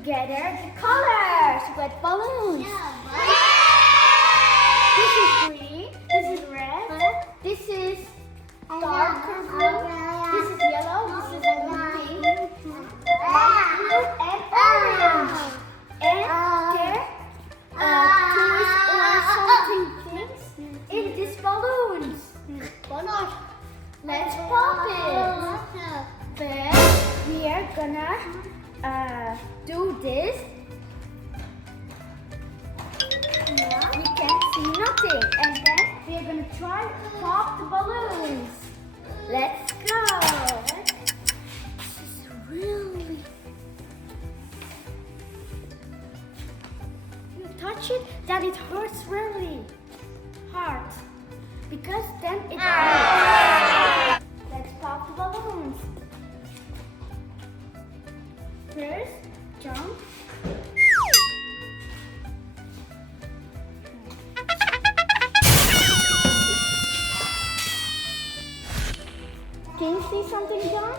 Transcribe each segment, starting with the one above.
together the colors with balloons. This is green, this is red, this is darker blue, this is yellow, this is pink, light blue, and orange. And there toys or something things in these balloons. Let's pop it. Then we are gonna do this. You can't see nothing. And then we are gonna try to pop the balloons. Let's go. This is really. You touch it, that it hurts really hard. Because then it hurts. Let's pop the balloons. First, jump. Can you see something, John?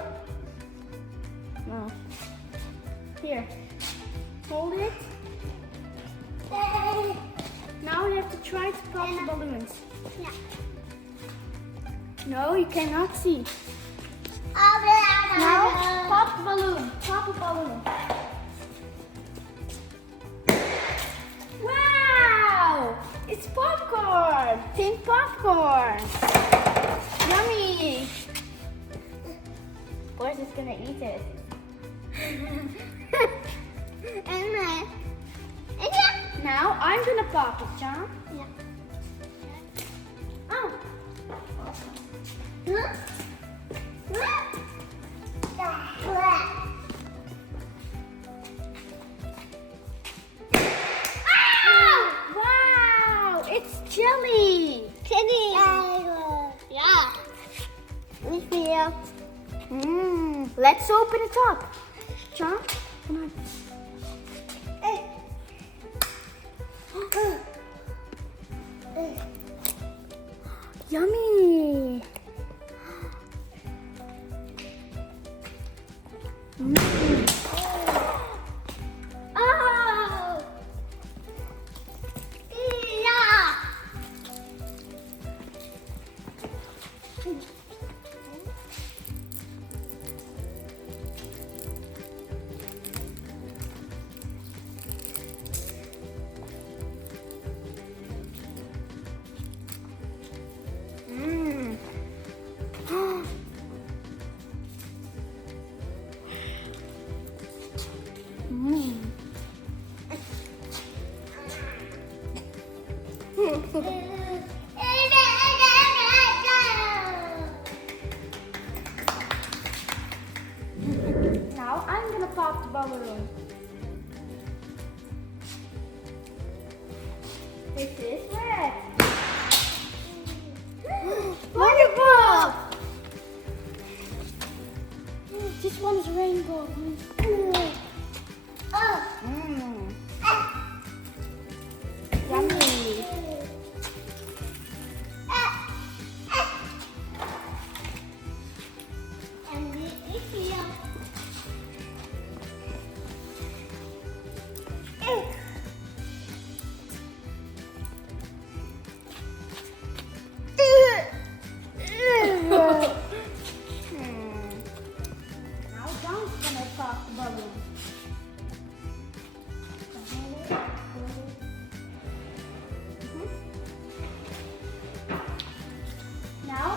No. Here. Hold it. Now you have to try to pop the balloons. No, you cannot see. Now, pop the balloon. Pop a balloon. Wow! It's popcorn. Pink popcorn. Yummy. Of course, it's gonna eat it. Now I'm gonna pop it, John. Yeah. Oh. Wow! It's jelly. Yeah. Let me feel. Let's open it up. John, come on. Yummy. Oh. Now I'm gonna pop the balloon. This is red. Wonderful! This one is rainbow. Yummy. Now John's gonna pop the balloon. Now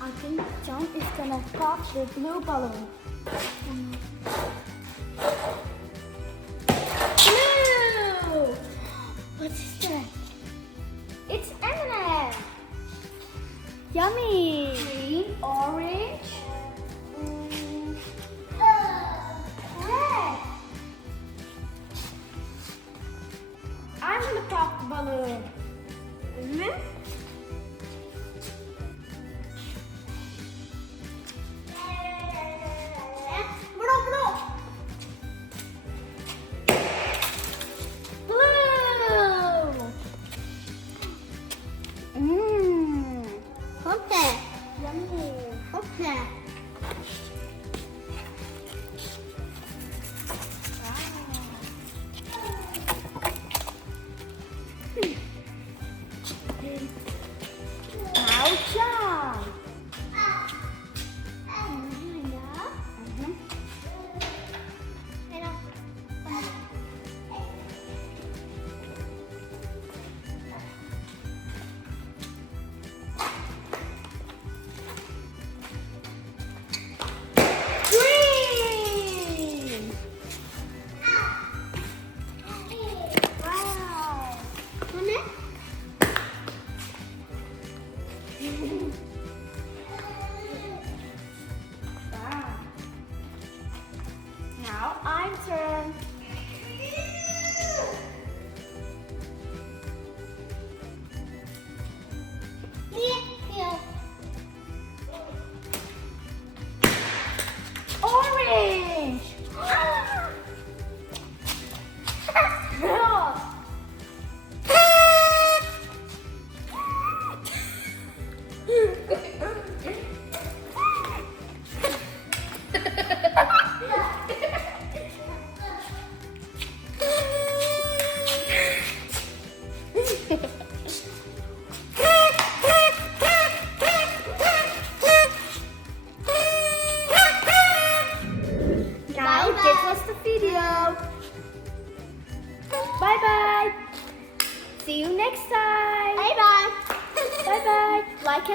I think John is gonna pop the blue balloon. Blue! What is that? It's M&M. Yummy! Green, orange, red. I'm gonna pop the balloon.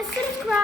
subscribe.